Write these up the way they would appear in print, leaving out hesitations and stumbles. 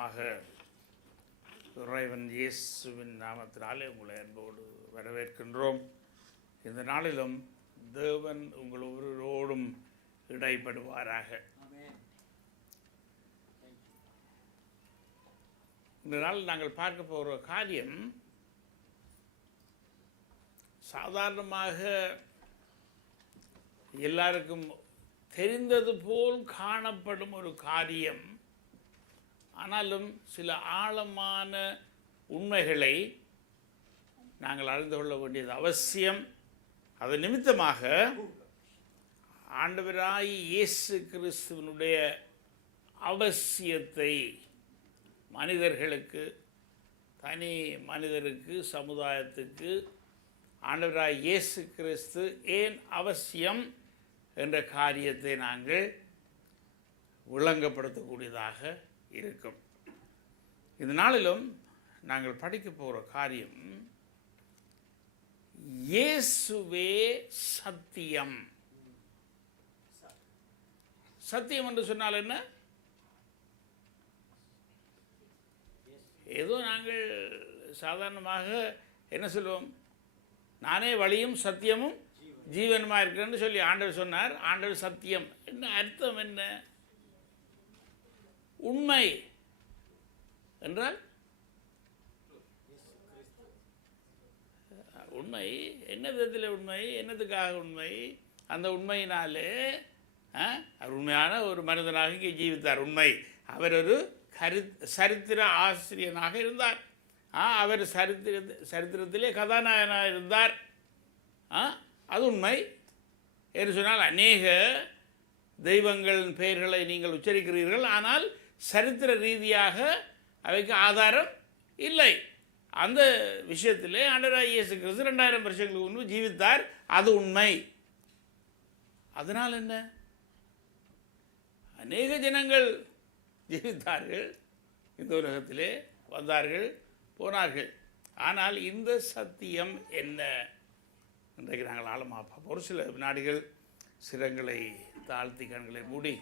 மீண்டுமாக இறைவன் இயேசுவின் நாமத்தினாலே உங்களை அன்போடு வரவேற்கின்றோம். இந்த நாளிலும் தேவன் உங்கள் ஒவ்வொருவரோடும் இடைப்படுவாராக. இந்த நாள் நாங்கள் பார்க்க போகிற காரியம் சாதாரணமாக எல்லாருக்கும் தெரிந்தது போல் காணப்படும் ஒரு காரியம். ஆனாலும் சில ஆழமான உண்மைகளை நாங்கள் அறிந்து கொள்ள வேண்டியது அவசியம். அது நிமித்தமாக ஆண்டவராய் இயேசு கிறிஸ்துவனுடைய அவசியத்தை மனிதர்களுக்கு, தனி மனிதருக்கு, சமுதாயத்துக்கு ஆண்டவராய் இயேசு கிறிஸ்து ஏன் அவசியம் என்ற காரியத்தை நாங்கள் விளங்கப்படுத்தக்கூடியதாக இருக்கும். இந்த நாளிலும் நாங்கள் படிக்க போகிற காரியம் இயேசுவே சத்தியம். சத்தியம் என்று சொன்னால் என்ன? ஏதோ நாங்கள் சாதாரணமாக என்ன சொல்லுவோம், நானே வழியும் சத்தியமும் ஜீவனுமாக இருக்கிறேன்னு சொல்லி ஆண்டவர் சொன்னார். ஆண்டவர் சத்தியம் என்ன அர்த்தம்? என்ன உண்மை என்றால் உண்மை என்ன விதத்தில் உண்மை, என்னதுக்காக உண்மை? அந்த உண்மையினாலே அவர் உண்மையான ஒரு மனிதனாக இங்கே ஜீவித்தார். உண்மை, அவர் ஒரு சரித்திர ஆசிரியனாக இருந்தார். அவர் சரித்திரத்திலே கதாநாயகனாக இருந்தார். அது உண்மை என்று சொன்னால் அநேக தெய்வங்களின் பெயர்களை நீங்கள் உச்சரிக்கிறீர்கள், ஆனால் சரித்திர ரீதியாக அவைக்கு ஆதாரம் இல்லை. அந்த விஷயத்திலே ஆண்டவராகிய இயேசு கிறிஸ்து 2000 வருஷங்களுக்கு முன்பு ஜீவித்தார். அது உண்மை. அதனால் என்ன? அநேக ஜனங்கள் ஜீவித்தார்கள், இந்த உலகத்திலே வந்தார்கள், போனார்கள். ஆனால் இந்த சத்தியம் என்ன? இன்றைக்கு நாங்கள் ஆழமாக பார்ப்போம். ஒரு சில வினாடிகள் சிரங்களை தாழ்த்தி கண்களை மூடி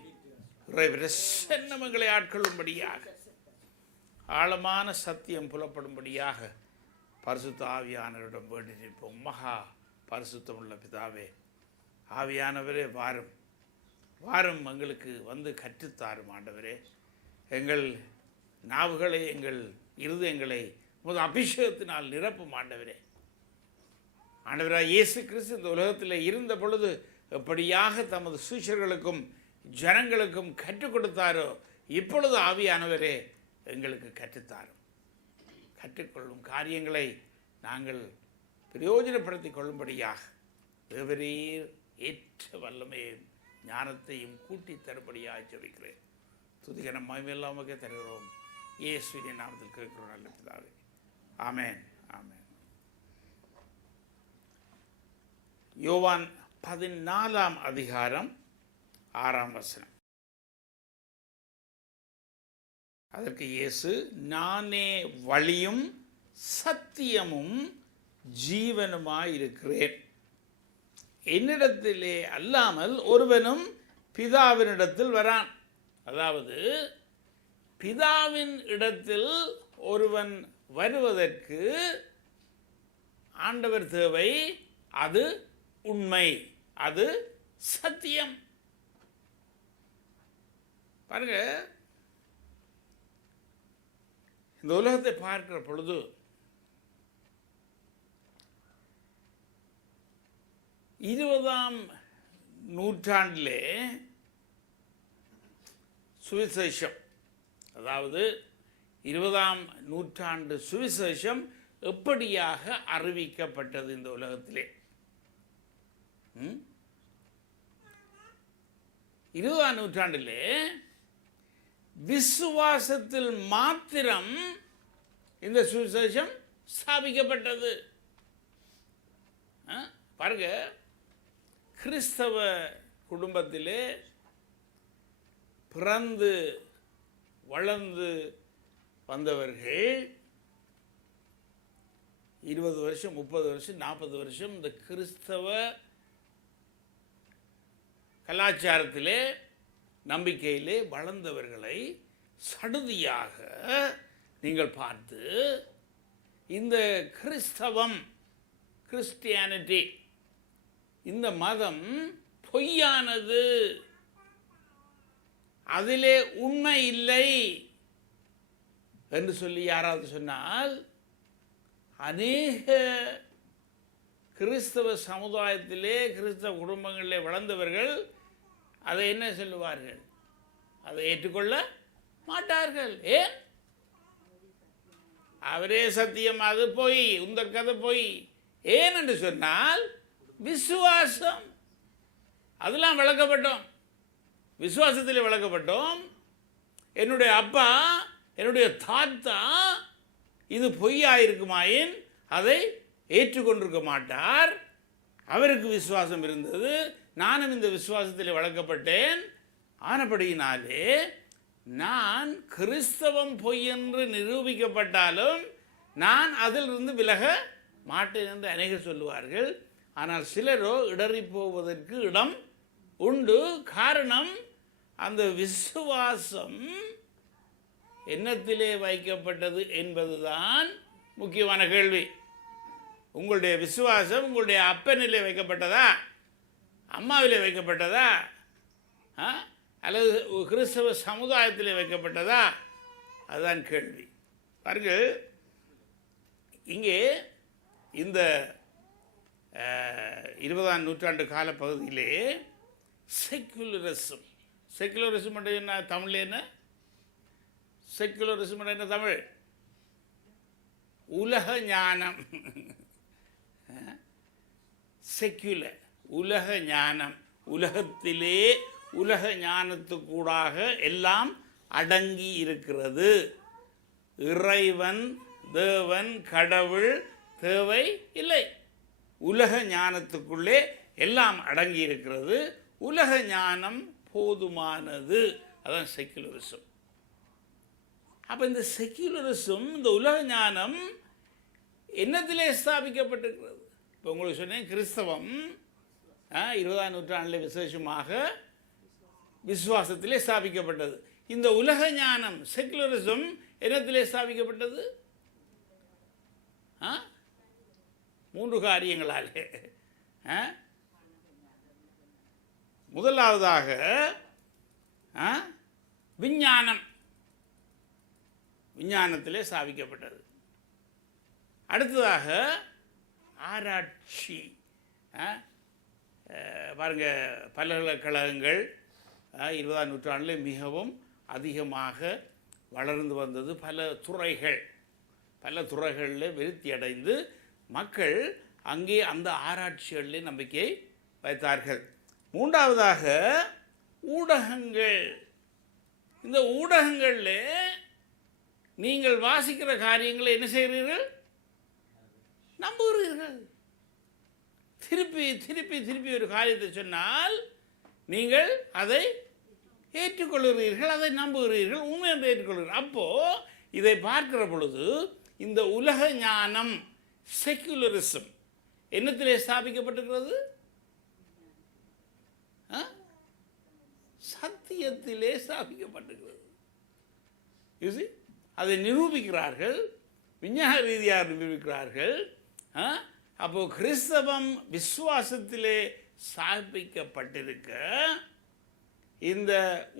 பிரசன்னமங்களை ஆட்கொள்ளும்படியாக, ஆழமான சத்தியம் புலப்படும்படியாக பரிசுத்த ஆவியானவரிடம் வேண்டி நிற்போம். மகா பரிசுத்தம் உள்ள பிதாவே, ஆவியானவரே வாரும், வாரும் எங்களுக்கு வந்து கற்றுத்தாரும். ஆண்டவரே, எங்கள் நாவுகளை, எங்கள் இருதயங்களை முதல் அபிஷேகத்தினால் நிரப்பும். ஆண்டவரே, ஆண்டவராய் இயேசு கிறிஸ்து இந்த உலகத்தில் இருந்த பொழுது எப்படியாக தமது சீஷர்களுக்கும் ஜனங்களுக்கும் கற்றுக் கொடுத்தாரோ, இப்பொழுது ஆவியானவரே எங்களுக்கு கற்றுத்தாரும். கற்றுக்கொள்ளும் காரியங்களை நாங்கள் பிரயோஜனப்படுத்திக் கொள்ளும்படியாக தேவரீர் ஏற்ற வல்லமையும் ஞானத்தையும் கூட்டி தரும்படியாக ஜெபிக்கிறேன். துதிகன மகிமையெல்லாம் உமக்கே தருகிறோம். இயேசுவின் நாமத்தில் கேட்கிறோம் நல்ல பிதாவே. ஆமென், ஆமென். யோவான் 14ஆம் அதிகாரம் 6ஆம் வசனம். அதற்கு இயேசு, நானே வழியும் சத்தியமும் ஜீவனுமாயிருக்கிறேன். என்னிடத்திலே அல்லாமல் ஒருவனும் பிதாவினிடத்தில் வரான். அதாவது பிதாவின் இடத்தில் ஒருவன் வருவதற்கு ஆண்டவர் தேவை. அது உண்மை, அது சத்தியம். பாருங்க, இந்த உலகத்தை பார்க்கிற பொழுது இருபதாம் நூற்றாண்டிலே சுவிசேஷம், அதாவது 20ஆம் நூற்றாண்டு சுவிசேஷம் எப்படியாக அறிவிக்கப்பட்டது இந்த உலகத்திலே? 20ஆம் நூற்றாண்டிலே விசுவாசத்தில் மாத்திரம் இந்த சுவிசேஷம் ஸ்தாபிக்கப்பட்டது. பாருங்க, கிறிஸ்தவ குடும்பத்திலே பிறந்து வளர்ந்து வந்தவர்கள் 20 வருஷம், 30 வருஷம், 40 வருஷம் இந்த கிறிஸ்தவ கலாச்சாரத்திலே, நம்பிக்கையிலே வளர்ந்தவர்களை சடுதியாக நீங்கள் பார்த்து இந்த கிறிஸ்டியானிட்டி இந்த மதம் பொய்யானது, அதிலே உண்மை இல்லை என்று சொல்லி யாராவது சொன்னால், அநேக கிறிஸ்தவ சமுதாயத்திலே கிறிஸ்தவ குடும்பங்களிலே வளர்ந்தவர்கள் அதை என்ன சொல்லுவார்கள்? அதை ஏற்றுக்கொள்ள மாட்டார்கள். ஏன்? அவரே சத்தியம், அது பொய், உங்கள் கதை பொய். ஏன் என்று சொன்னால் விசுவாசம். அதெல்லாம் விளக்கப்பட்டோம், விசுவாசத்தில் விளக்கப்பட்டோம். என்னுடைய அப்பா, என்னுடைய தாத்தா இது பொய்யாயிருக்குமாயின் அதை ஏற்றுக்கொண்டிருக்க மாட்டார். அவருக்கு விசுவாசம் இருந்தது, நானும் இந்த விசுவாசத்தில் வளர்க்கப்பட்டேன். ஆனபடியினாலே நான் கிறிஸ்தவம் பொய் என்று நிரூபிக்கப்பட்டாலும் நான் அதிலிருந்து விலக மாட்டேன் என்று அநேகர் சொல்லுவார்கள். ஆனால் சிலரோ இடறி போவதற்கு இடம் உண்டு. காரணம், அந்த விசுவாசம் என்னத்திலே வைக்கப்பட்டது என்பதுதான் முக்கியமான கேள்வி. உங்களுடைய விசுவாசம் உங்களுடைய அப்பனிலே வைக்கப்பட்டதா, அம்மாவிலே வைக்கப்பட்டதா, அல்லது கிறிஸ்தவ சமுதாயத்திலே வைக்கப்பட்டதா? அதுதான் கேள்வி. பாருங்கள், இங்கே இந்த 20ஆம் நூற்றாண்டு காலப்பகுதியிலே செக்குலரிசம் என்ன தமிழ்? என்ன செக்குலரிசம் என்ன தமிழ்? உலக ஞானம். செக்குலர், உலக ஞானம். உலகத்திலே உலக ஞானத்துக்கூடாக எல்லாம் அடங்கி இருக்கிறது. இறைவன், தேவன், கடவுள் தேவை இல்லை. உலக ஞானத்துக்குள்ளே எல்லாம் அடங்கி இருக்கிறது. உலக ஞானம் போதுமானது. அதான் செக்குலரிசம். அப்போ இந்த செக்குலரிசம், இந்த உலக ஞானம் என்னத்திலே ஸ்தாபிக்கப்பட்டிருக்கிறது? இப்போ உங்களுக்கு சொன்னேன், கிறிஸ்தவம் 20ஆம் நூற்றாண்டில் விசேஷமாக விசுவாசத்திலே ஸ்தாபிக்கப்பட்டது. இந்த உலக ஞானம் செக்குலரிசம் என்னத்திலே ஸ்தாபிக்கப்பட்டது? 3 காரியங்களாலே. முதலாவதாக விஞ்ஞானத்திலே ஸ்தாபிக்கப்பட்டது. அடுத்ததாக ஆராய்ச்சி. பாருங்க, பல்கலைக்கழகங்கள் 20ஆம் நூற்றாண்டில் மிகவும் அதிகமாக வளர்ந்து வந்தது. பல துறைகளில் விருத்தி அடைந்து மக்கள் அங்கே அந்த ஆராய்ச்சிகளில் நம்பிக்கை வைத்தார்கள். மூன்றாவதாக ஊடகங்கள். இந்த ஊடகங்களில் நீங்கள் வாசிக்கிற காரியங்களை என்ன செய்கிறீர்கள்? நம்புகிறீர்கள். திருப்பி திருப்பி திருப்பி ஒரு காரியத்தை சொன்னால் நீங்கள் அதை ஏற்றுக்கொள்கிறீர்கள், அதை நம்புகிறீர்கள், உண்மை என்று ஏற்றுக்கொள்கிறீர்கள். அப்போது இதை பார்க்கிற பொழுது இந்த உலக ஞானம் செக்குலரிசம் என்னத்திலே ஸ்தாபிக்கப்பட்டிருக்கிறது? சத்தியத்திலே ஸ்தாபிக்கப்பட்டிருக்கிறது. அதை நிரூபிக்கிறார்கள், விஞ்ஞான ரீதியாக நிரூபிக்கிறார்கள். அப்போது கிறிஸ்தவம் விசுவாசத்திலே ஸ்தாபிக்கப்பட்டிருக்க இந்த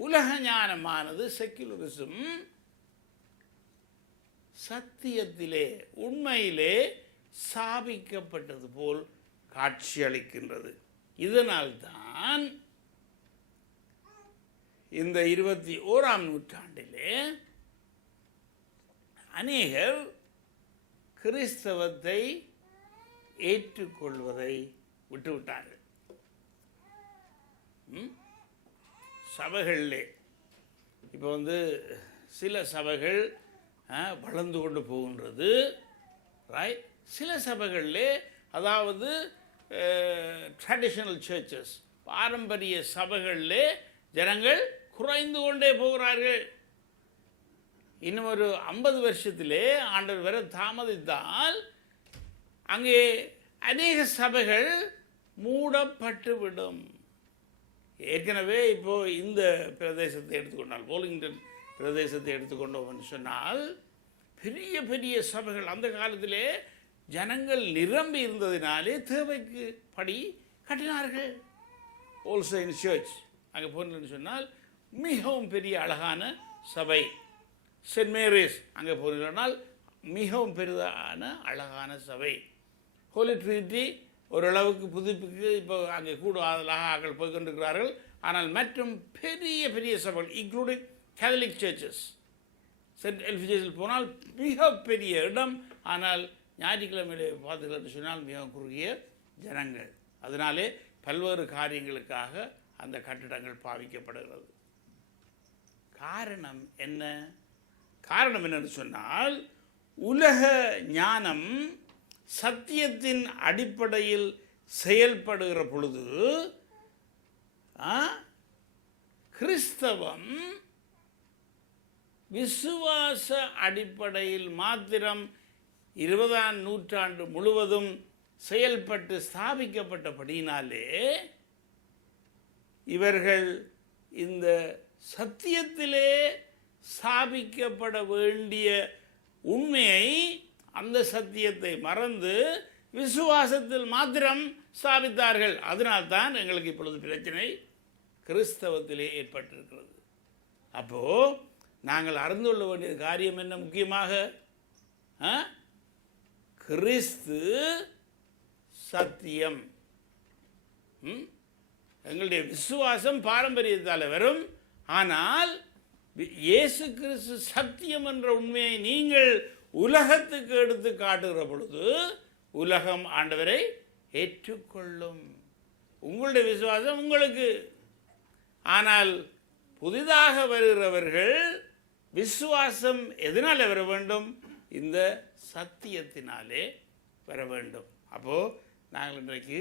உலக ஞானமானது செக்குலரிசம் சத்தியத்திலே உண்மையிலே ஸ்தாபிக்கப்பட்டது போல் காட்சியளிக்கின்றது. இதனால்தான் இந்த 21ஆம் நூற்றாண்டிலே அநேகர் கிறிஸ்தவத்தை ஏற்றுக்கொள்வதை விட்டுவிட்டார்கள். சபைகளிலே இப்போ சில சபைகள் வளர்ந்து கொண்டு போகின்றது. ரைட், சில சபைகளிலே, அதாவது ட்ரெடிஷ்னல் சர்ச்சஸ், பாரம்பரிய சபைகளிலே ஜனங்கள் குறைந்து கொண்டே போகிறார்கள். இன்னும் ஒரு 50 வருஷத்திலே ஆண்டவர் வர தாமதித்தால் அங்கே அநேக சபைகள் மூடப்பட்டுவிடும். ஏற்கனவே இப்போது இந்த பிரதேசத்தை எடுத்துக்கொண்டால், போலிங்டன் பிரதேசத்தை எடுத்துக்கொண்டோம்னு சொன்னால் பெரிய பெரிய சபைகள் அந்த காலத்திலே ஜனங்கள் நிரம்பி இருந்ததினாலே தேவைக்கு படி கட்டினார்கள். ஹோல்சேல் சர்ச் அங்கே போனீங்கன்னு சொன்னால் மிகவும் பெரிய அழகான சபை. சென்ட் மேரிஸ் அங்கே போனீங்கன்னா மிகவும் பெரிதான அழகான சபை. ஹோலி ட்ரினிட்டி ஓரளவுக்கு புதுப்பிக்கு இப்போ அங்கே கூடுதலாக ஆக்கள் போய்கொண்டிருக்கிறார்கள். ஆனால் மற்றும் பெரிய பெரிய சபைகள் இன்க்ளூடிங் கேத்தலிக் சர்ச்சஸ் சென்ட் எல்ஃபிஜேஸில் போனால் மிகப்பெரிய இடம். ஆனால் ஞாயிற்றுக்கிழமையிலே பார்த்தீங்கன்னு சொன்னால் மிகவும் குறுகிய ஜனங்கள். அதனாலே பல்வேறு காரியங்களுக்காக அந்த கட்டிடங்கள் பாவிக்கப்படுகிறது. காரணம் என்ன? காரணம் என்னன்னு சொன்னால் உலக ஞானம் சத்தியத்தின் அடிப்படையில் செயல்படுகிற பொழுது கிறிஸ்தவம் விசுவாச அடிப்படையில் மாத்திரம் 20ஆம் நூற்றாண்டு முழுவதும் செயல்பட்டு ஸ்தாபிக்கப்பட்டபடியினாலே இவர்கள் இந்த சத்தியத்திலே ஸ்தாபிக்கப்பட வேண்டிய உண்மையை, அந்த சத்தியத்தை மறந்து விசுவாசத்தில் மாத்திரம் ஸ்தாபித்தார்கள். அதனால்தான் எங்களுக்கு இப்பொழுது பிரச்சனை கிறிஸ்தவத்திலே ஏற்பட்டிருக்கிறது. அப்போது நாங்கள் அறிந்து கொள்ள வேண்டிய காரியம் என்ன? முக்கியமாக கிறிஸ்து சத்தியம். எங்களுடைய விசுவாசம் பாரம்பரியத்தால் வரும். ஆனால் இயேசு கிறிஸ்து சத்தியம் என்ற உண்மையை நீங்கள் உலகத்துக்கு எடுத்து காட்டுகிற பொழுது உலகம் ஆண்டவரை ஏற்றுக்கொள்ளும். உங்களுடைய விசுவாசம் உங்களுக்கு. ஆனால் புதிதாக வருகிறவர்கள் விசுவாசம் எதனால் வர வேண்டும்? இந்த சத்தியத்தினாலே வர வேண்டும். அப்போது நாங்கள் இன்றைக்கு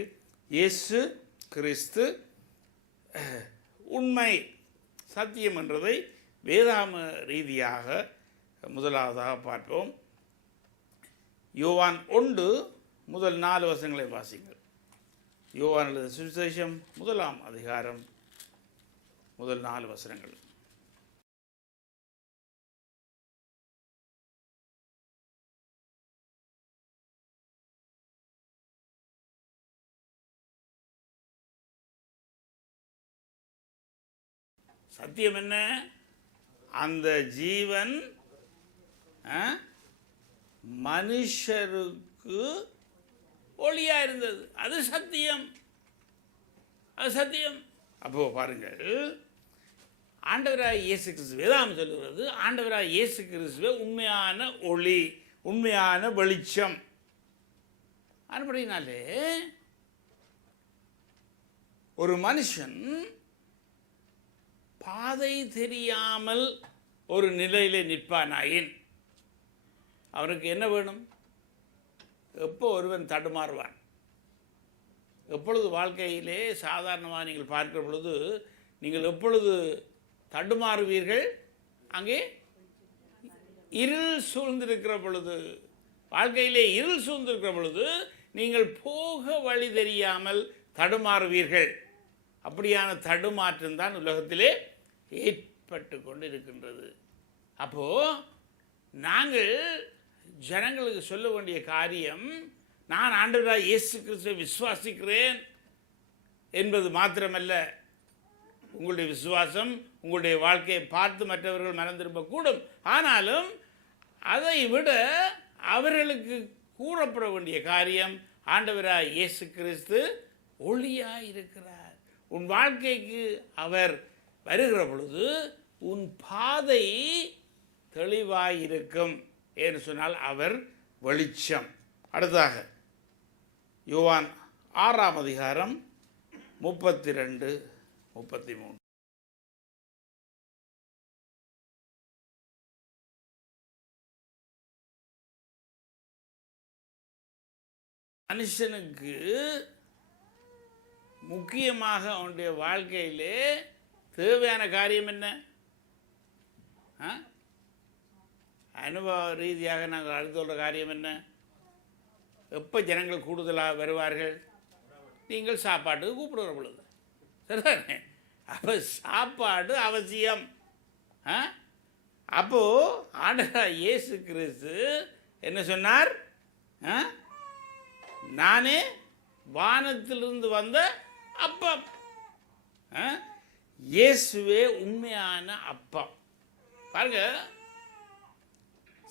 இயேசு கிறிஸ்து உண்மை சத்தியம் என்றதை வேதாம ரீதியாக முதலாவதாக பார்ப்போம். யோவான் 1 முதல் 4 வசனங்களை வாசிங்கள். யோவான் எழுதிய சுவிசேஷம் 1ஆம் அதிகாரம் முதல் 4 வசனங்கள். சத்தியம் என்ன? அந்த ஜீவன் மனுஷருக்கு ஒளியா இருந்தது. அது சத்தியம். அது சத்தியம். அப்போ பாருங்கள், ஆண்டவராய் இயேசு கிறிஸ்து வேதாம் சொல்லுகிறது, ஆண்டவராய் இயேசு கிறிஸ்துவே உண்மையான ஒளி, உண்மையான வெளிச்சம். அப்படினாலே ஒரு மனுஷன் பாதை தெரியாமல் ஒரு நிலையிலே நிற்பானாயின் அவனுக்கு என்ன வேணும்? எப்போ ஒருவன் தடுமாறுவான்? எப்பொழுது வாழ்க்கையிலே சாதாரணமாக நீங்கள் பார்க்கிற பொழுது நீங்கள் எப்பொழுது தடுமாறுவீர்கள்? அங்கே இருள் சூழ்ந்திருக்கிற பொழுது, வாழ்க்கையிலே இருள் சூழ்ந்திருக்கிற பொழுது நீங்கள் போக வழி தெரியாமல் தடுமாறுவீர்கள். அப்படியான தடுமாற்றம் தான் உலகத்திலே ஏற்பட்டு கொண்டு இருக்கின்றது. அப்போது நாங்கள் ஜனங்களுக்கு சொல்ல வேண்டிய காரியம், நான் ஆண்டவராய் இயேசு கிறிஸ்துவை விசுவாசிக்கிறேன் என்பது மாத்திரமல்ல. உங்களுடைய விசுவாசம், உங்களுடைய வாழ்க்கையை பார்த்து மற்றவர்கள் மனம் திரும்பக்கூடும். ஆனாலும் அதை விட அவர்களுக்கு கூறப்பட வேண்டிய காரியம், ஆண்டவராய் இயேசு கிறிஸ்து ஒளியாய் இருக்கிறார். உன் வாழ்க்கைக்கு அவர் வருகிற பொழுது உன் பாதை தெளிவாயிருக்கும் என்று சொன்னால் அவர் வெளிச்சம். அடுத்ததாக யோவான் 6ஆம் அதிகாரம் 32, 33. மனுஷனுக்கு முக்கியமாக அவனுடைய வாழ்க்கையிலே தேவையான காரியம் என்ன? அனுபவ ரீதியாக நாங்கள் அடுத்து சொல்கிற காரியம் என்ன? எப்போ ஜனங்கள் கூடுதலாக வருவார்கள்? நீங்கள் சாப்பாட்டுக்கு கூப்பிடுற பொழுது. சரிதானே? அப்போ சாப்பாடு அவசியம். அப்போது ஆண்டவர் இயேசு கிறிஸ்து என்ன சொன்னார்? நானே வானத்திலிருந்து வந்த அப்பம். இயேசுவே உண்மையான அப்பம். பாருங்க,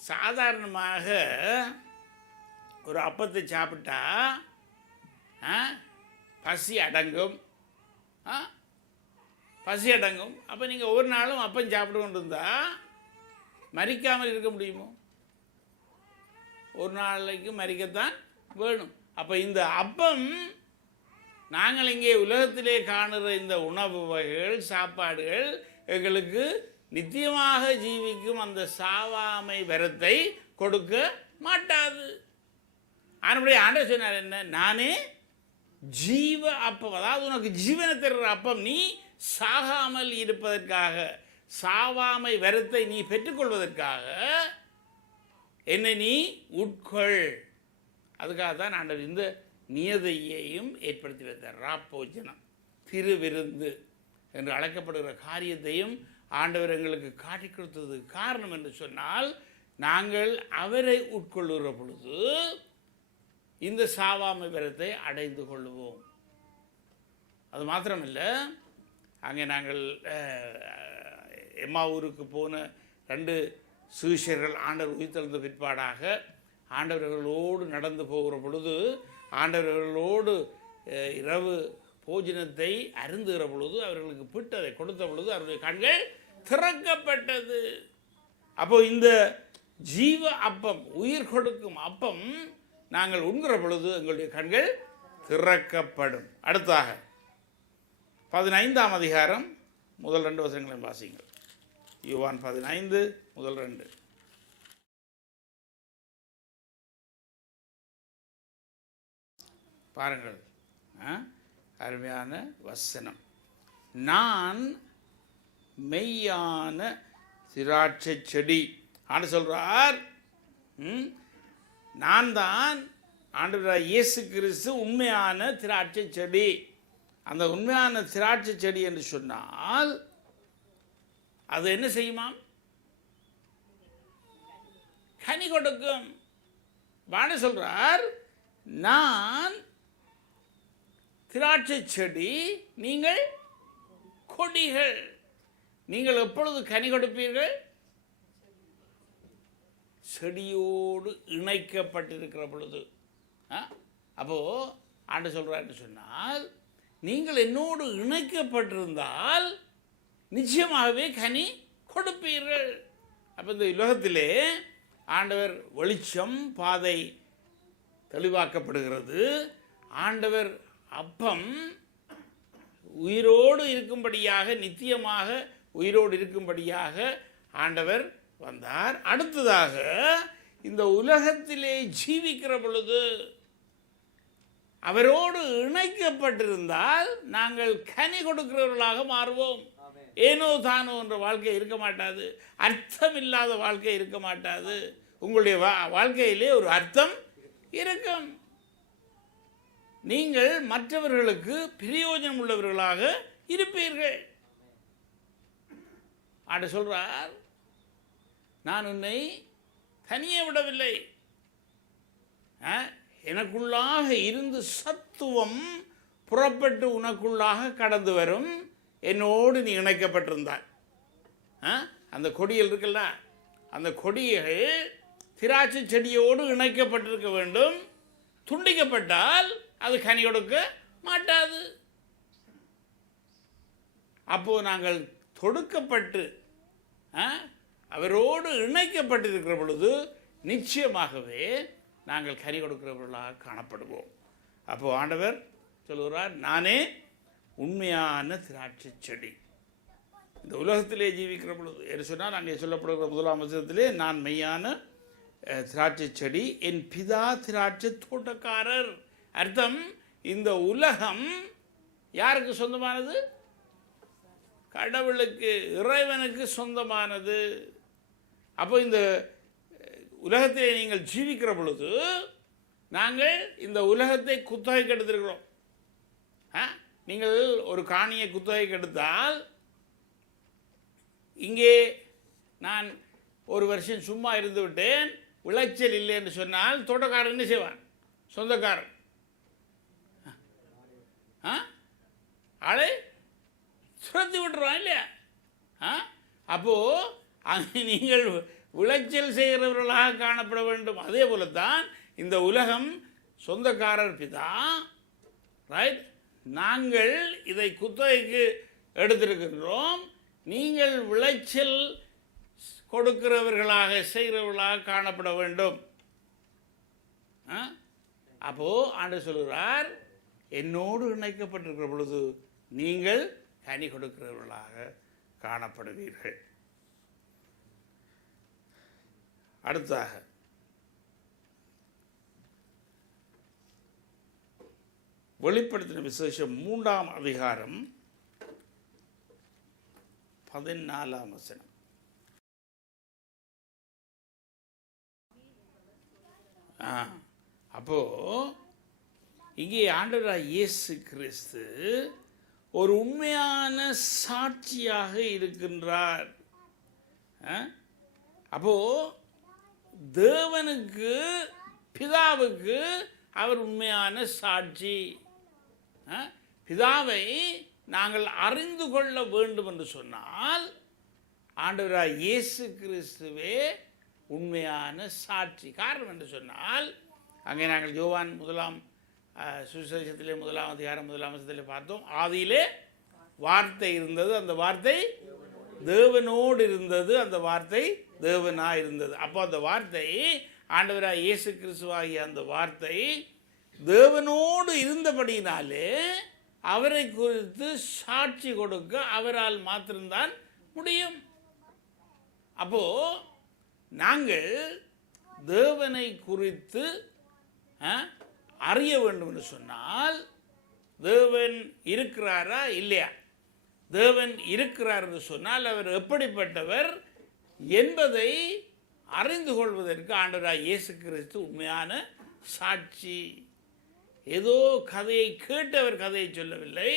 சாதாரணமாக ஒரு அப்பத்தை சாப்பிட்டா பசி அடங்கும், பசி அடங்கும். அப்போ நீங்கள் ஒரு நாளும் அப்பம் சாப்பிட்டு கொண்டு இருந்தால் மரிக்காமல் இருக்க முடியுமோ? ஒரு நாளைக்கு மரிக்கத்தான் வேணும். அப்போ இந்த அப்பம், நாங்கள் இங்கே உலகத்திலே காணுற இந்த உணவு வகைகள், சாப்பாடுகள் எங்களுக்கு நித்தியமாக ஜீவிக்கும் அந்த சாவாமை வரத்தை கொடுக்க மாட்டாது. ஆனபடியே ஆண்டவர் சொன்னார் என்ன? நானே ஜீவ அப்பம். அதாவது உனக்கு ஜீவனை தருகிற அப்பம். நீ சாகாமல் இருப்பதற்காக, சாவாமை வரத்தை நீ பெற்றுக்கொள்வதற்காக என்னை நீ உட்கொள். அதுக்காக தான் ஆண்டவர் இந்த நியதையையும் ஏற்படுத்தி வைத்தார். ராப்போஜனம், திருவிருந்து என்று அழைக்கப்படுகிற காரியத்தையும் ஆண்டவர் எங்களுக்கு காட்டி கொடுத்தது காரணம் என்று சொன்னால், நாங்கள் அவரை உட்கொள்ளுகிற பொழுது இந்த சாவாமை வரத்தை அடைந்து கொள்வோம். அது மாத்திரமில்லை, அங்கே நாங்கள் எம்மாவூருக்கு போன 2 சீஷர்கள் ஆண்டவர் உயிர்த்தெழுந்த பிற்பாடாக ஆண்டவர்களோடு நடந்து போகிற பொழுது, ஆண்டவர்களோடு இரவு போஜனத்தை அருந்துகிற பொழுது, அவர்களுக்கு பிட்டதை கொடுத்த பொழுது அவருடைய கண்கள் திறக்கப்பட்டது. அப்போ இந்த ஜீவ அப்பம், உயிர் கொடுக்கும் அப்பம் நாங்கள் உண்கிற பொழுது எங்களுடைய கண்கள் திறக்கப்படும். அடுத்தாக 15ஆம் அதிகாரம் முதல் 2 வசனங்களை வாசிங்கள். யோவான் 15 முதல் 2. பாருங்கள், அருமையான வசனம். நான் மெய்யான திராட்சை செடி. ஆண்டு சொல்றார், நான் தான் ஆண்டவராகிய இயேசு கிறிஸ்து உண்மையான திராட்சை செடி. அந்த உண்மையான திராட்சை செடி என்று சொன்னால் அது என்ன செய்யுமாம்? கனி கொடுக்கும். ஆண்டு சொல்றார், நான் திராட்சை செடி, நீங்கள் கொடிகள். நீங்கள் எப்பொழுது கனி கொடுப்பீர்கள்? செடியோடு இணைக்கப்பட்டிருக்கிற பொழுது. அப்போது ஆண்டு சொல்கிறார் என்று சொன்னால், நீங்கள் என்னோடு இணைக்கப்பட்டிருந்தால் நிச்சயமாகவே கனி கொடுப்பீர்கள். அப்போ இந்த உலகத்திலே ஆண்டவர் வெளிச்சம், பாதை தெளிவாக்கப்படுகிறது. ஆண்டவர் அப்பம், உயிரோடு இருக்கும்படியாக, நித்தியமாக உயிரோடு இருக்கும்படியாக ஆண்டவர் வந்தார். அடுத்ததாக இந்த உலகத்திலே ஜீவிக்கிற பொழுது அவரோடு இணைக்கப்பட்டிருந்தால் நாங்கள் கனி கொடுக்கிறவர்களாக மாறுவோம். ஏனோ தானோ என்ற வாழ்க்கை இருக்க மாட்டாது, அர்த்தம் இல்லாத வாழ்க்கை இருக்க மாட்டாது. உங்களுடைய வாழ்க்கையிலே ஒரு அர்த்தம் இருக்கும். நீங்கள் மற்றவர்களுக்கு பிரயோஜனம் உள்ளவர்களாக இருப்பீர்கள். ஆண்டு சொல்றார், நான் உன்னை தனியே விடவில்லை, எனக்குள்ளாக இருந்து சத்துவம் புறப்பட்டு உனக்குள்ளாக கடந்து வரும். என்னோடு நீ இணைக்கப்பட்டிருந்தாய். அந்த கொடிகள் இருக்குல்ல, அந்த கொடிகள் திராட்சை செடியோடு இணைக்கப்பட்டிருக்க வேண்டும். துண்டிக்கப்பட்டால் அது கனி கொடுக்க மாட்டாது. அப்போது நாங்கள் தொடுக்கப்பட்டு அவரோடு இணைக்கப்பட்டிருக்கிற பொழுது நிச்சயமாகவே நாங்கள் கனி கொடுக்கிறவர்களாக காணப்படுவோம். அப்போது ஆண்டவர் சொல்கிறார், நானே உண்மையான திராட்சை செடி. இந்த உலகத்திலே ஜீவிக்கிற பொழுது என்று சொன்னால், அங்கே சொல்லப்படுகிற 1ஆம் வசனத்திலே, நான் மெய்யான திராட்சை செடி, என் பிதா திராட்சை தோட்டக்காரர். அர்த்தம், இந்த உலகம் யாருக்கு சொந்தமானது? கடவுளுக்கு, இறைவனுக்கு சொந்தமானது. அப்போ இந்த உலகத்திலே நீங்கள் ஜீவிக்கிற பொழுது நாங்கள் இந்த உலகத்தை குத்தகைக்கு எடுத்திருக்கிறோம். நீங்கள் ஒரு காணியை குத்தகைக்கு எடுத்தால், இங்கே நான் ஒரு வருஷம் சும்மா இருந்து விட்டேன், விளைச்சல் இல்லை என்று சொன்னால் தோட்டக்காரன் என்ன செய்வான்? சொந்தக்காரன் ஆளை சுரத்தி விட்டுருவான் இல்லையா? அப்போது அங்கே நீங்கள் விளைச்சல் செய்கிறவர்களாக காணப்பட வேண்டும். அதே போல தான் இந்த உலகம் சொந்தக்காரர் பிதா, ரைட்? நாங்கள் இதை குத்தகைக்கு எடுத்திருக்கின்றோம். நீங்கள் விளைச்சல் கொடுக்கிறவர்களாக செய்கிறவர்களாக காணப்பட வேண்டும். அப்போது ஆண்டவர் சொல்கிறார், என்னோடு இணைக்கப்பட்டிருக்கிற பொழுது நீங்கள் கனி கொடுக்கிறவர்களாக காணப்படுவீர்கள். அடுத்ததாக வெளிப்படுத்தின விசேஷம் 3ஆம் அதிகாரம் 14ஆம் வசனம். அப்போ இங்கே ஆண்டவராகிய இயேசு கிறிஸ்து ஒரு உண்மையான சாட்சியாக இருக்கின்றார். அப்போ தேவனுக்கு பிதாவுக்கு அவர் உண்மையான சாட்சி. பிதாவை நாங்கள் அறிந்து கொள்ள வேண்டும் என்று சொன்னால் ஆண்டவராகிய இயேசு கிறிஸ்துவே உண்மையான சாட்சி. காரணம் என்று சொன்னால் அங்கே நாங்கள் யோவான் முதலாம் சுவிசேஷத்திலே 1ஆம் அதிகாரம் 1ஆம் வசனத்திலே பார்த்தோம், ஆதியிலே வார்த்தை இருந்தது, அந்த வார்த்தை தேவனோடு இருந்தது, அந்த வார்த்தை தேவனாக இருந்தது. அப்போ அந்த வார்த்தை ஆண்டவராகிய இயேசு கிறிஸ்துவாகிய அந்த வார்த்தை தேவனோடு இருந்தபடியினாலே அவரை குறித்து சாட்சி கொடுக்க அவரால் மாத்திரம்தான் முடியும். அப்போ நாங்கள் தேவனை குறித்து அறிய வேண்டும் என்று சொன்னால் தேவன் இருக்கிறாரா இல்லையா? தேவன் இருக்கிறார் என்று சொன்னால் அவர் எப்படிப்பட்டவர் என்பதை அறிந்து கொள்வதற்கு ஆண்டவராகிய இயேசு கிறிஸ்து உண்மையான சாட்சி. ஏதோ கதையை கேட்டு அவர் கதையை சொல்லவில்லை.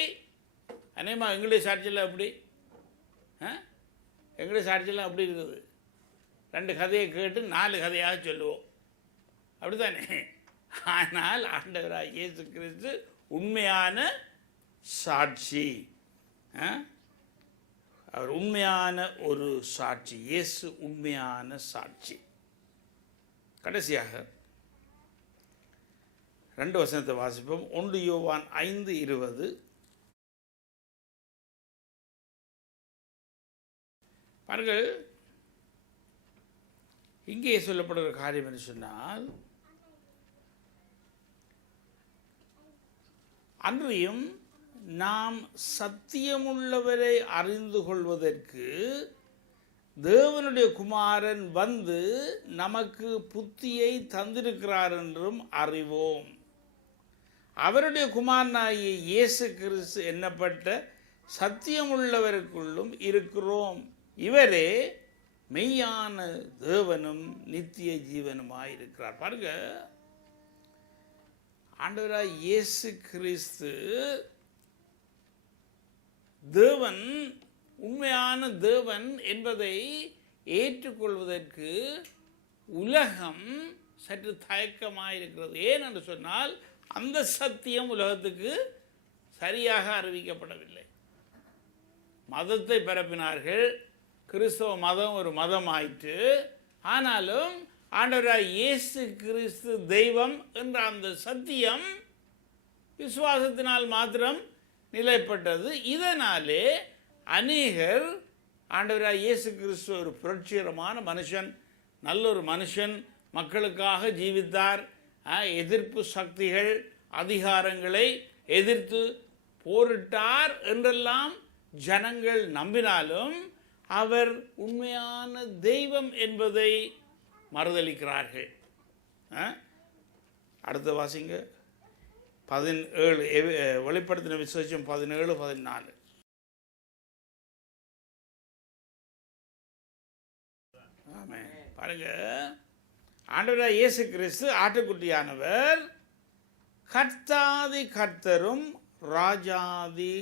அநேகமாக எங்களுடைய சாட்சியெல்லாம் அப்படி எங்களுடைய சாட்சியெல்லாம் அப்படி இருக்குது. 2 கதையை கேட்டு 4 கதையாக சொல்லுவோம், அப்படித்தானே? ஆனால் ஆண்டவராகிய இயேசு கிறிஸ்து உண்மையான சாட்சி. அவர் உண்மையான ஒரு சாட்சி. இயேசு உண்மையான சாட்சி. கடைசியாக 2 வசனத்தை வாசிப்போம். 1 யோவான் 5:20. பாருங்கள், இங்கே சொல்லப்படுகிற காரியம் என்று சொன்னால், அன்றியும் நாம் சத்தியமுள்ளவரை அறிந்து கொள்வதற்கு தேவனுடைய குமாரன் வந்து நமக்கு புத்தியை தந்திருக்கிறார் என்றும் அறிவோம். அவருடைய குமாரனாகிய இயேசு கிறிஸ்து என்னப்பட்ட சத்தியமுள்ளவருக்குள்ளும் இருக்கிறோம். இவரே மெய்யான தேவனும் நித்திய ஜீவனுமாயிருக்கிறார். பாருங்க, ஆண்டவராகிய இயேசு கிறிஸ்து தேவன், உண்மையான தேவன் என்பதை ஏற்றுக்கொள்வதற்கு உலகம் சற்று தயக்கமாயிருக்கிறது. ஏன் என்று சொன்னால் அந்த சத்தியம் உலகத்துக்கு சரியாக அறிவிக்கப்படவில்லை. மதத்தை பரப்பினார்கள். கிறிஸ்தவ மதம் ஒரு மதம் ஆயிற்று. ஆனாலும் ஆண்டவராகிய இயேசு கிறிஸ்து தெய்வம் என்ற அந்த சத்தியம் விசுவாசத்தினால் மாத்திரம் நிலைப்பட்டது. இதனாலே அநேகர் ஆண்டவராகிய இயேசு கிறிஸ்து ஒரு புரட்சிகரமான மனுஷன், நல்லொரு மனுஷன், மக்களுக்காக ஜீவித்தார், எதிர்ப்பு சக்திகள் அதிகாரங்களை எதிர்த்து போரிட்டார் என்றெல்லாம் ஜனங்கள் நம்பினாலும் அவர் உண்மையான தெய்வம் என்பதை மறுதளிக்கிறார்கள். அடுத்த வாசிங்க 17, வெளிப்படுத்தின விசேஷம் 17-14. ஆமென். பாருங்க, ஆண்டவராகிய இயேசு கிறிஸ்து ஆட்டுக்குட்டியானவர் கர்த்தாதி கர்த்தரும் ராஜாதி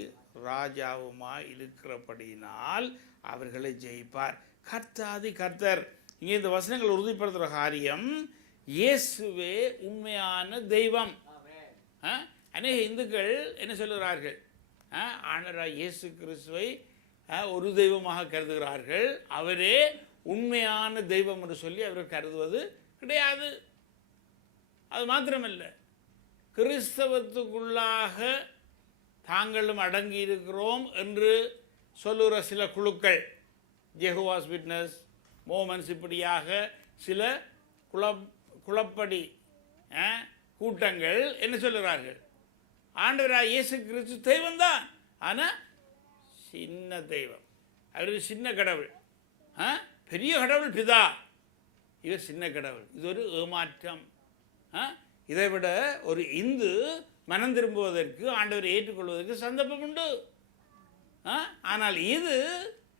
ராஜாவுமாய் இருக்கிறபடியினால் அவர்களை ஜெயிப்பார். கர்த்தாதி கர்த்தர், இங்கே இந்த வசனங்கள் உறுதிப்படுத்துகிற காரியம் இயேசுவே உண்மையான தெய்வம். அநேக இந்துக்கள் என்ன சொல்லுகிறார்கள்? ஆண்டவராகிய இயேசு கிறிஸ்துவை ஒரு தெய்வமாக கருதுகிறார்கள். அவரே உண்மையான தெய்வம் என்று சொல்லி அவர்கள் கருதுவது கிடையாது. அது மாத்திரமல்ல, கிறிஸ்தவத்துக்குள்ளாக தாங்களும் அடங்கி இருக்கிறோம் என்று சொல்லுகிற சில குழுக்கள், ஜெகோவாஸ் விட்னஸ், மோமன்ஸ், இப்படியாக சில குழப்படி கூட்டங்கள் என்ன சொல்லுகிறார்கள்? ஆண்டவராகிய இயேசு கிறிஸ்து தெய்வம்தான், ஆனால் சின்ன தெய்வம். அவர் சின்ன கடவுள், பெரிய கடவுள் பிதா, இவர் சின்ன கடவுள். இது ஒரு ஏமாற்றம். இதை விட ஒரு இந்து மனம் திரும்புவதற்கு, ஆண்டவரை ஏற்றுக்கொள்வதற்கு சந்தர்ப்பம் உண்டு. ஆனால் இது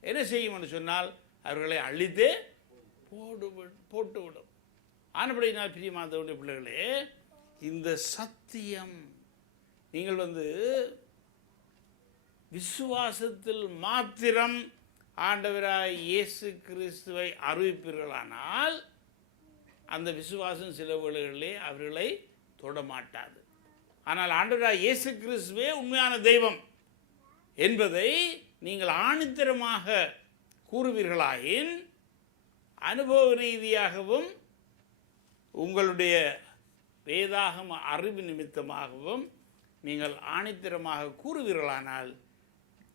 என்ன செய்யும் என்று சொன்னால் அவர்களை அழித்தே போட்டுவிடும். ஆனபடி நான் பிரியமானவருடைய பிள்ளைகளே, இந்த சத்தியம் நீங்கள் விசுவாசத்தில் மாத்திரம் ஆண்டவராய் இயேசு கிறிஸ்துவை அறிவிப்பீர்களானால் அந்த விசுவாசம் சில வேளைகளிலே அவர்களை தொடமாட்டாது. ஆனால் ஆண்டவராய் இயேசு கிறிஸ்துவே உண்மையான தெய்வம் என்பதை நீங்கள் ஆணித்தரமாக கூறுவீர்களாயின், அனுபவ ரீதியாகவும் உங்களுடைய வேதாகம அறிவு நிமித்தமாகவும் நீங்கள் ஆணித்தரமாக கூறுவீர்களானால்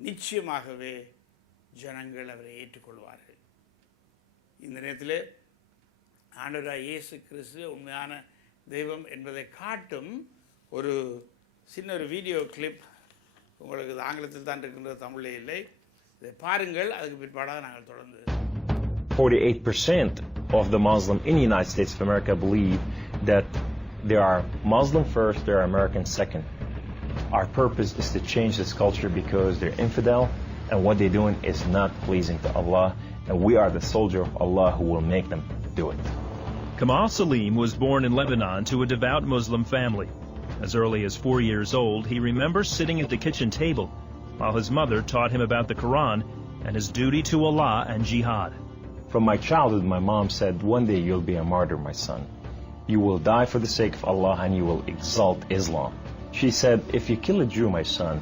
நிச்சயமாகவே ஜனங்கள் அவரை ஏற்றுக்கொள்வார்கள். இந்த நேரத்தில் ஆண்டவராகிய இயேசு கிறிஸ்து உண்மையான தெய்வம் என்பதை காட்டும் ஒரு சின்ன வீடியோ கிளிப் உங்களுக்கு ஆங்கிலத்தில் தான் இருக்கின்ற, தமிழில் இல்லை. இதை பாருங்கள். அதுக்கு பிற்பாடாக நாங்கள் தொடர்ந்து 48% of the Muslim in the United States of America believe that there are Muslim first, there are American second. Our purpose is to change this culture because they're infidel and what they're doing is not pleasing to Allah, and we are the soldier of Allah who will make them do it. Kamal Salim was born in Lebanon to a devout Muslim family. As early as 4 years old, he remembers sitting at the kitchen table while his mother taught him about the Quran and his duty to Allah and jihad. From my childhood, my mom said, one day you'll be a martyr, my son. You will die for the sake of Allah and you will exalt Islam. She said, if you kill a Jew, my son,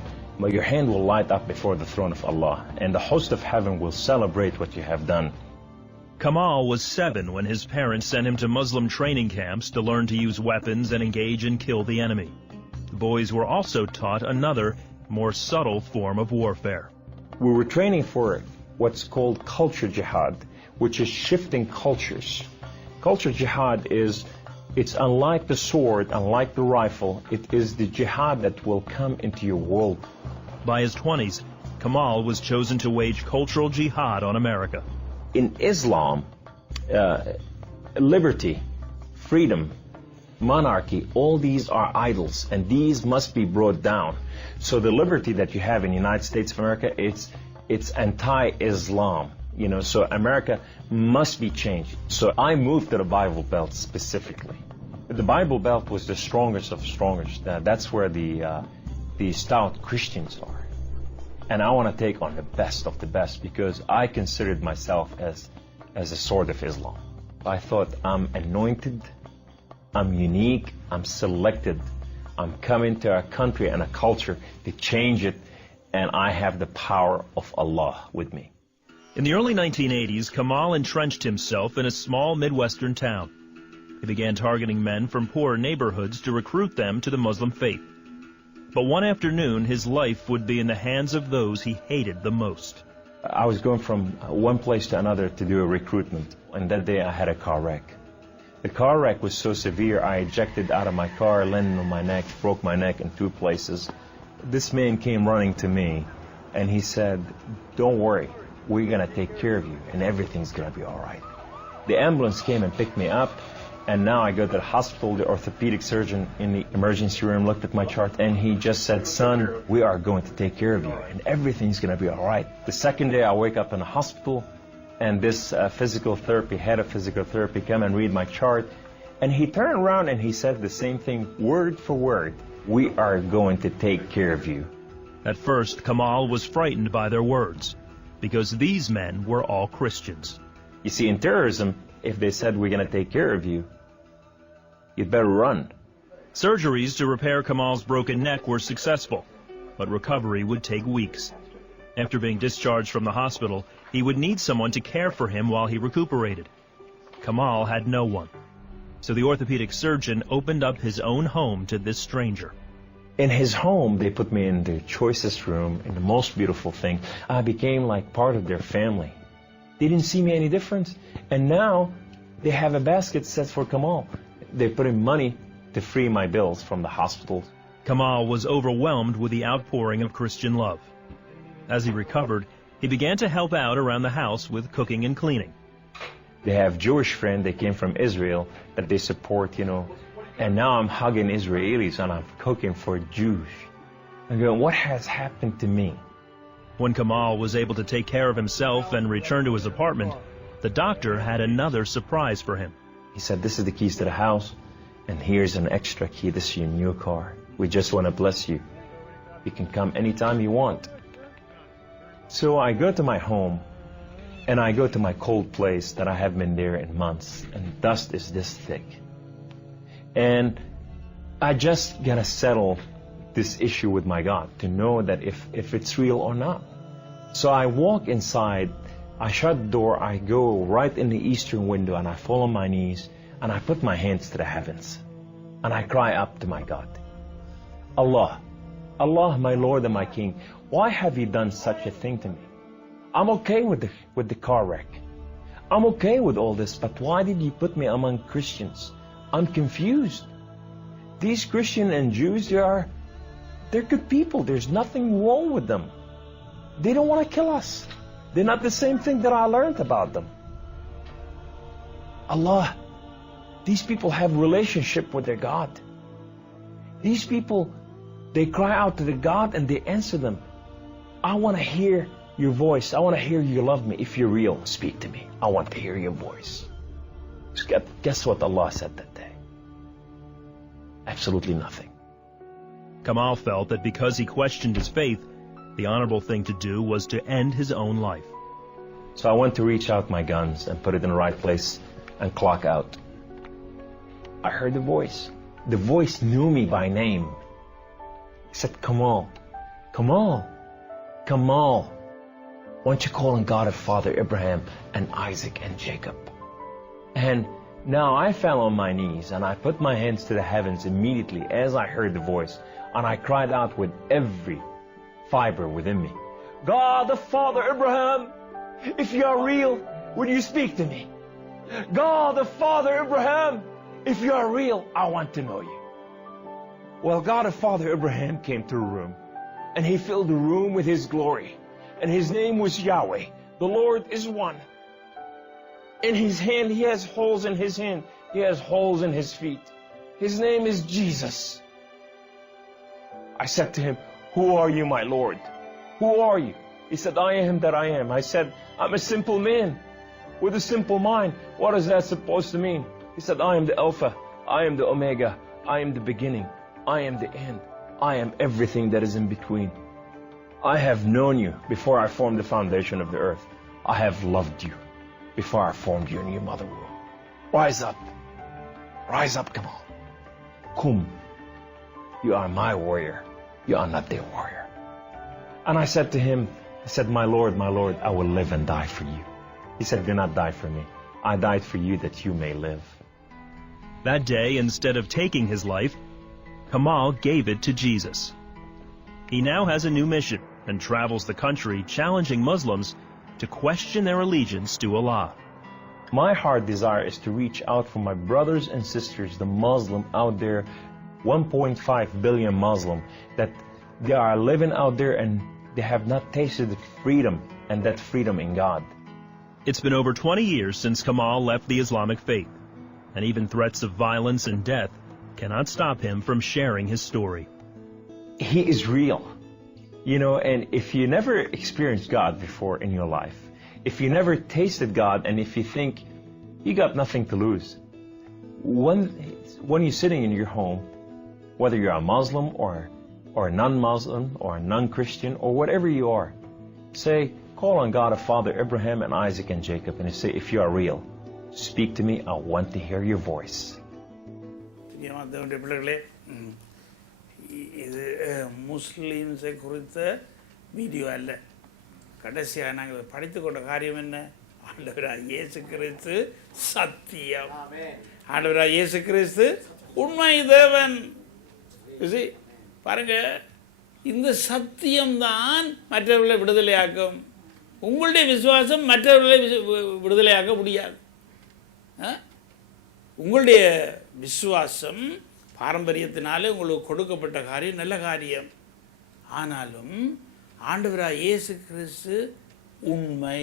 your hand will light up before the throne of Allah, and the host of heaven will celebrate what you have done. Kamal was 7 when his parents sent him to Muslim training camps to learn to use weapons and engage and kill the enemy. The boys were also taught another, more subtle form of warfare. We were training for what's called culture jihad, which is shifting cultures. Culture jihad is, it's unlike the sword, unlike the rifle, it is the jihad that will come into your world. By his 20s, Kamal was chosen to wage cultural jihad on America. In Islam, liberty, freedom, monarchy, all these are idols, and these must be brought down. So the liberty that you have in the United States of America, it's anti-Islam. So America must be changed. So I moved to the Bible Belt specifically. The Bible Belt was the strongest of strongest. That's where the stout Christians are. And I want to take on the best of the best because I considered myself as a sword of Islam. I thought I'm anointed, I'm unique, I'm selected. I'm coming to a country and a culture to change it, and I have the power of Allah with me. In the early 1980s, Kamal entrenched himself in a small Midwestern town. He began targeting men from poorer neighborhoods to recruit them to the Muslim faith. But one afternoon, his life would be in the hands of those he hated the most. I was going from one place to another to do a recruitment, and that day I had a car wreck. The car wreck was so severe, I ejected out of my car, landed on my neck, broke my neck in 2 places. This man came running to me, and he said, don't worry, we're going to take care of you, and everything's going to be all right. The ambulance came and picked me up, and now I go to the hospital. The orthopedic surgeon in the emergency room looked at my chart, and he just said, son, we are going to take care of you, and everything's going to be all right. The second day, I wake up in the hospital, and this head of physical therapy, come and read my chart, and he turned around and he said the same thing, word for word. We are going to take care of you. At first, Kamal was frightened by their words, because these men were all Christians. You see, in terrorism, if they said, we're going to take care of you, you'd better run. Surgeries to repair Kamal's broken neck were successful, but recovery would take weeks. After being discharged from the hospital, he would need someone to care for him while he recuperated. Kamal had no one, so the orthopedic surgeon opened up his own home to this stranger. In his home, they put me in the choicest room, in the most beautiful thing. I became like part of their family. They didn't see me any different. And now they have a basket set for Kamal. They put in money to free my bills from the hospital. Kamal was overwhelmed with the outpouring of Christian love. As he recovered, he began to help out around the house with cooking and cleaning. They have Jewish friends that came from Israel that they support, And now I'm hugging Israelis and I'm cooking for Jews. I'm going, what has happened to me? When Kamal was able to take care of himself and return to his apartment, the doctor had another surprise for him. He said, this is the keys to the house, and here's an extra key. This is your new car. We just want to bless you. You can come anytime you want. So I go to my home, and I go to my cold place that I haven't been there in months, and dust is this thick. And I just got to settle this issue with my God to know that if it's real or not. So I walk inside, I shut the door, I go right in the eastern window and I fall on my knees and I put my hands to the heavens and I cry up to my God. Allah, Allah, my Lord and my King, why have you done such a thing to me? I'm okay with the car wreck. I'm okay with all this, but why did you put me among Christians? I'm confused. These Christians and Jews, they're good people. There's nothing wrong with them. They don't want to kill us. They're not the same thing that I learned about them. Allah, these people have relationship with their God. These people, they cry out to the God and they answer them. I want to hear your voice. I want to hear you love me. If you're real, speak to me. I want to hear your voice. Guess what Allah said that day? Absolutely nothing. Kamal felt that because he questioned his faith, the honorable thing to do was to end his own life. So I went to reach out my guns and put it in the right place and clock out. I heard the voice. The voice knew me by name. He said, Kamal, Kamal, Kamal, why don't you call on God of Father Abraham and Isaac and Jacob? And now I fell on my knees and I put my hands to the heavens immediately as I heard the voice. And I cried out with every fiber within me, God the Father Abraham, if you are real, would you speak to me? God the Father Abraham, if you are real, I want to know you. Well, God the Father Abraham came to the room and he filled the room with his glory. And his name was Yahweh. The Lord is one. In his hand, he has holes in his hand. He has holes in his feet. His name is Jesus. I said to him, who are you, my Lord? Who are you? He said, I am that I am. I said, I'm a simple man with a simple mind. What is that supposed to mean? He said, I am the Alpha. I am the Omega. I am the beginning. I am the end. I am everything that is in between. I have known you before I formed the foundation of the earth. I have loved you before I formed you in your mother womb. Rise up. Rise up, come on. Kum. You are my warrior. You are not their warrior. And I said to him, I said, my Lord, I will live and die for you. He said, do not die for me. I died for you that you may live. That day, instead of taking his life, Kamal gave it to Jesus. He now has a new mission and travels the country challenging Muslims to question their allegiance to Allah. My heart desire is to reach out for my brothers and sisters, the Muslim out there, 1.5 billion Muslim, that they are living out there and they have not tasted freedom, and that freedom in God. It's been over 20 years since Kamal left the Islamic faith, and even threats of violence and death cannot stop him from sharing his story. He is real. And if you never experienced God before in your life, if you never tasted God, and if you think you got nothing to lose, when you're sitting in your home, whether you're a Muslim or a non-Muslim or a non-Christian or whatever you are, say, call on God of Father Abraham and Isaac and Jacob, and say, if you are real, Speak to me. I want to hear your voice. தேவனுடைய பிள்ளைகளே, இது முஸ்லீம்ஸை குறித்த video அல்ல. கடைசியாக நாங்கள் படித்து கொண்ட காரியம் என்ன? ஆண்டவராக இயேசு கிறிஸ்து சத்தியம், ஆண்டவராக இயேசு கிறிஸ்து உண்மை தேவன். பாருங்க, இந்த சத்தியம்தான் மற்றவர்களை விடுதலையாக்கும். உங்களுடைய விசுவாசம் மற்றவர்களை விடுதலையாக்க முடியாது. உங்களுடைய விசுவாசம் பாரம்பரியத்தினாலே உங்களுக்கு கொடுக்கப்பட்ட காரியம் நல்ல காரியம். ஆனாலும் ஆண்டவராக இயேசு கிறிஸ்து உண்மை,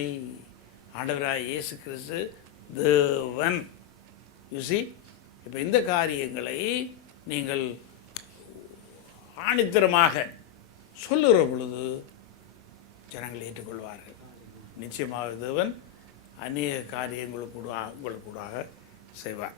ஆண்டவராக இயேசு கிறிஸ்து தேவன். யூசி, இப்போ இந்த காரியங்களை நீங்கள் ஆணித்தரமாக சொல்லுகிற பொழுது ஜனங்கள் ஏற்றுக்கொள்வார்கள். நிச்சயமாக தேவன் அநேக காரியங்களுக்கு கூட செய்வார்.